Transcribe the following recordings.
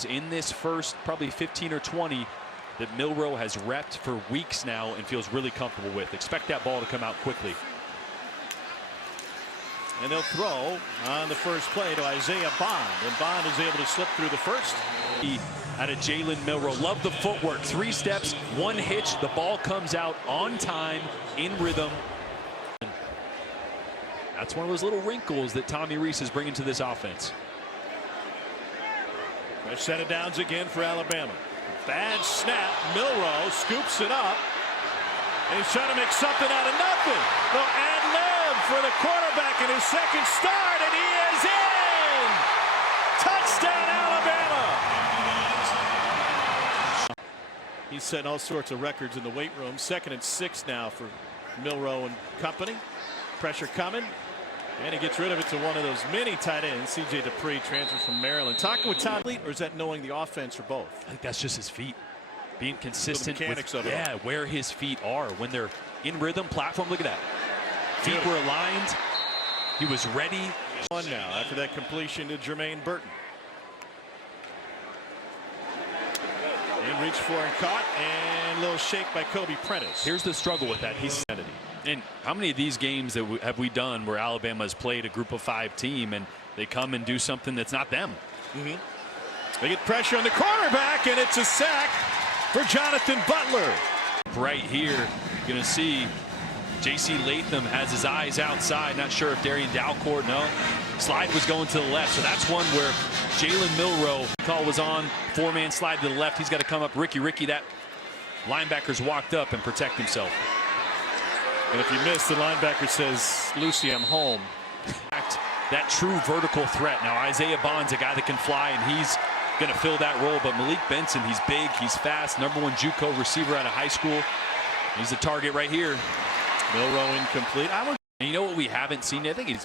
plays in this first probably 15 or 20 that Milroe has repped for weeks now and feels really comfortable with. Expect that ball to come out quickly. And they'll throw on the first play to Isaiah Bond. And Bond is able to slip through the first. Out of Jalen Milroe. Love the footwork. 3 steps, 1 hitch. The ball comes out on time, in rhythm. That's one of those little wrinkles that Tommy Rees is bringing to this offense. Their set of downs again for Alabama. Bad snap. Milroe scoops it up. And he's trying to make something out of nothing. No ad-lib for the quarterback in his second start, and he is in! Touchdown, Alabama! He's setting all sorts of records in the weight room. 2nd and 6 now for Milroe and company. Pressure coming. And he gets rid of it to one of those mini tight ends. C.J. Dupree transferred from Maryland. Talking with Todd, or is that knowing the offense or both? I think that's just his feet. Being consistent with of where his feet are. When they're in rhythm, platform, look at that. Feet were aligned. He was ready. One now after that completion to Jermaine Burton. And reached for and caught. And a little shake by Kobe Prentice. Here's the struggle with that. He's and how many of these games that have we done where Alabama has played a group of 5 team and they come and do something that's not them? They get pressure on the quarterback, and it's a sack for Jonathan Butler. Right here, you're going to see J.C. Latham has his eyes outside. Not sure if Darian Dalcourt, no. Slide was going to the left, so that's one where Jalen Milroe call was on. 4-man slide to the left. He's got to come up. Ricky, that linebacker's walked up and protect himself. And if you miss, the linebacker says, Lucy, I'm home. That true vertical threat. Now, Isaiah Bond's a guy that can fly, and he's going to fill that role. But Malik Benson, he's big, he's fast, #1 JUCO receiver out of high school. He's the target right here. Milroe incomplete. And you know what we haven't seen? I think he's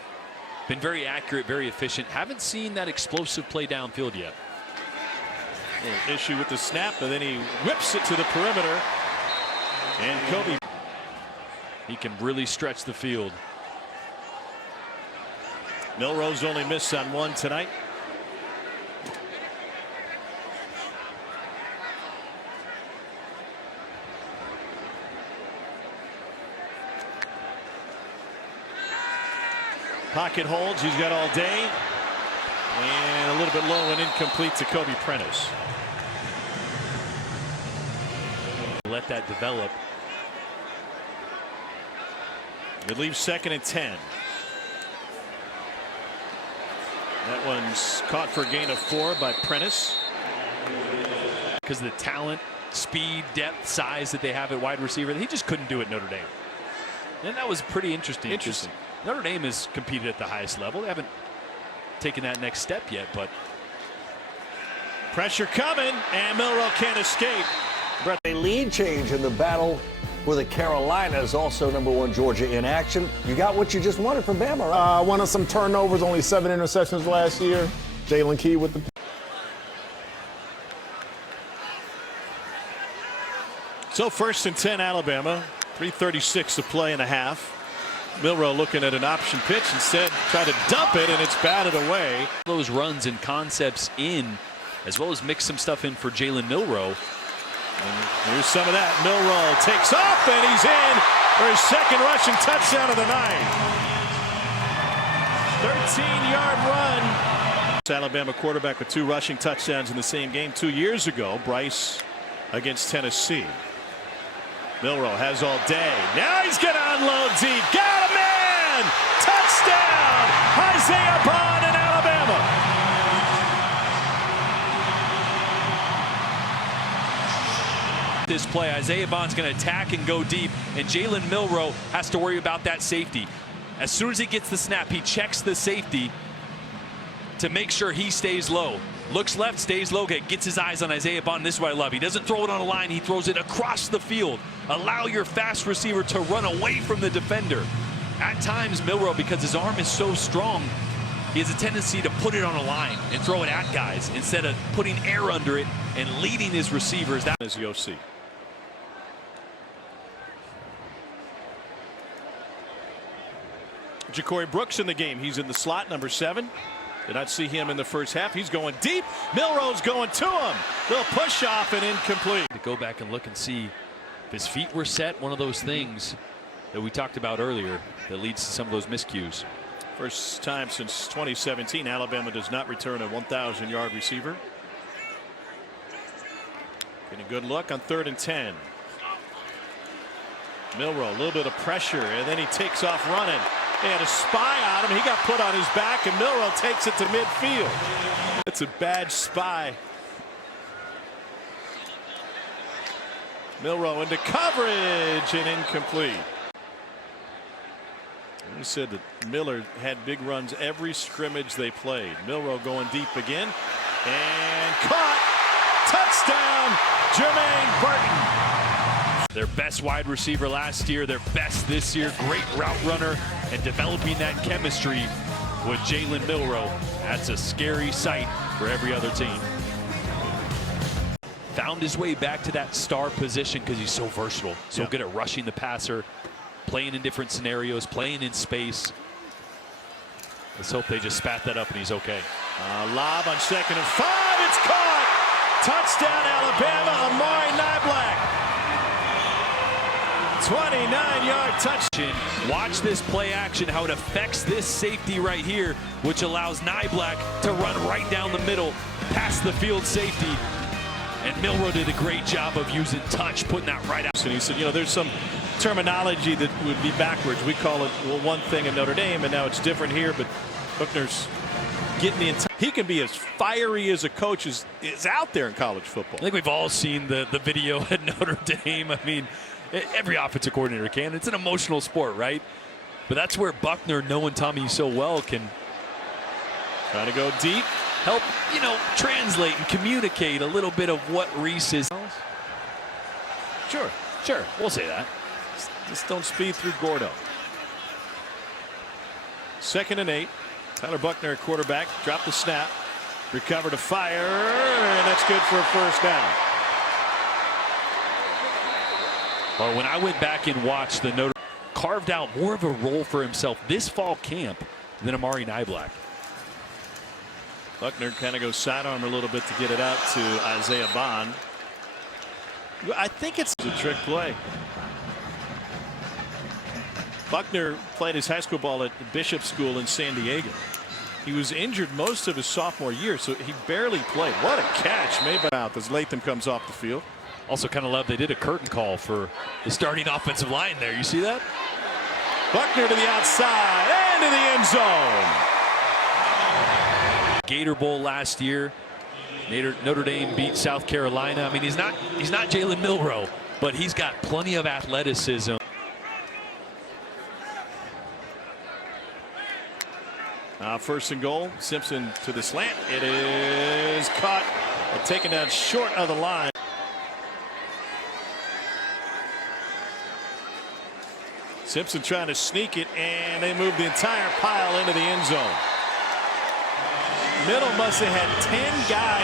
been very accurate, very efficient. Haven't seen that explosive play downfield yet. Issue with the snap, but then he whips it to the perimeter. And Kobe. He can really stretch the field. Milroe's only missed on 1 tonight. Pocket holds. He's got all day. And a little bit low and incomplete to Kobe Prentice. Let that develop. It leaves 2nd and 10. That one's caught for a gain of 4 by Prentice. Because of the talent, speed, depth, size that they have at wide receiver. He just couldn't do it at Notre Dame. And that was pretty interesting. Notre Dame has competed at the highest level. They haven't taken that next step yet, but pressure coming, and Milroe can't escape. A lead change in the battle for the Carolinas. Also #1 Georgia in action. You got what you just wanted from Bama, right? Wanted some turnovers, only 7 interceptions last year. Jalen Key with the. So 1st and 10 Alabama. 3:36 to play in a half. Milroe looking at an option pitch, instead try to dump it, and it's batted away. Those runs and concepts in, as well as mix some stuff in for Jalen Milroe. And here's some of that. Milroe takes off, and he's in for his 2nd rushing touchdown of the night. 13-yard run. Alabama quarterback with 2 rushing touchdowns in the same game 2 years ago. Bryce against Tennessee. Milroe has all day. Now he's going to unload deep. Got a man! Touchdown! Isaiah Bond in Alabama. This play, Isaiah Bond's going to attack and go deep, and Jalen Milroe has to worry about that safety. As soon as he gets the snap, he checks the safety to make sure he stays low. Looks left, stays low, gets his eyes on Isaiah Bond. This is what I love. He doesn't throw it on a line, he throws it across the field. Allow your fast receiver to run away from the defender. At times, Milroe, because his arm is so strong, he has a tendency to put it on a line and throw it at guys instead of putting air under it and leading his receivers. That is the OC. Ja'Cory Brooks in the game. He's in the slot, #7. Did not see him in the first half. He's going deep. Milroe's going to him. Little push off and incomplete. To go back and look and see if his feet were set, one of those things that we talked about earlier that leads to some of those miscues. First time since 2017 Alabama does not return a 1,000-yard receiver. Getting a good look on 3rd and 10. Milroe, a little bit of pressure, and then he takes off running. They had a spy on him. He got put on his back, and Milroe takes it to midfield. It's a bad spy. Milroe into coverage and incomplete. We said that Miller had big runs every scrimmage they played. Milroe going deep again and caught. Touchdown, Jermaine Burton. Their best wide receiver last year, their best this year. Great route runner and developing that chemistry with Jalen Milroe. That's a scary sight for every other team. Found his way back to that star position because he's so versatile, so good at rushing the passer, playing in different scenarios, playing in space. Let's hope they just spat that up and he's okay. Lob on 2nd and 5. It's caught. Touchdown, Alabama. Amari Niblack. 29-yard touchdown. Watch this play action, how it affects this safety right here, which allows Niblack to run right down the middle, past the field safety. And Milroe did a great job of using touch, putting that right out. And he said, you know, there's some terminology that would be backwards. We call it one thing at Notre Dame, and now it's different here. But Buckner's getting the entire. He can be as fiery as a coach is out there in college football. I think we've all seen the video at Notre Dame. I mean, every offensive coordinator can. It's an emotional sport, right? But that's where Buckner, knowing Tommy so well, can trying to go deep. Help, you know, translate and communicate a little bit of what Reese is. Sure. We'll say that. Just don't speed through Gordo. 2nd and 8. Tyler Buckner at quarterback. Drop the snap. Recover to fire. And that's good for a first down. Well, when I went back and watched the Notre carved out more of a role for himself this fall camp than Amari Niblack. Buckner kind of goes sidearm a little bit to get it out to Isaiah Bond. I think it's a trick play. Buckner played his high school ball at Bishop School in San Diego. He was injured most of his sophomore year, so he barely played. What a catch made by out as Latham comes off the field. Also kind of love they did a curtain call for the starting offensive line there. You see that? Buckner to the outside and to the end zone. Gator Bowl last year. Notre Dame beat South Carolina. I mean, he's not Jalen Milroe, but he's got plenty of athleticism. First and goal. Simpson to the slant. It is caught and taken down short of the line. Simpson trying to sneak it, and they move the entire pile into the end zone. Middle must have had 10 guys.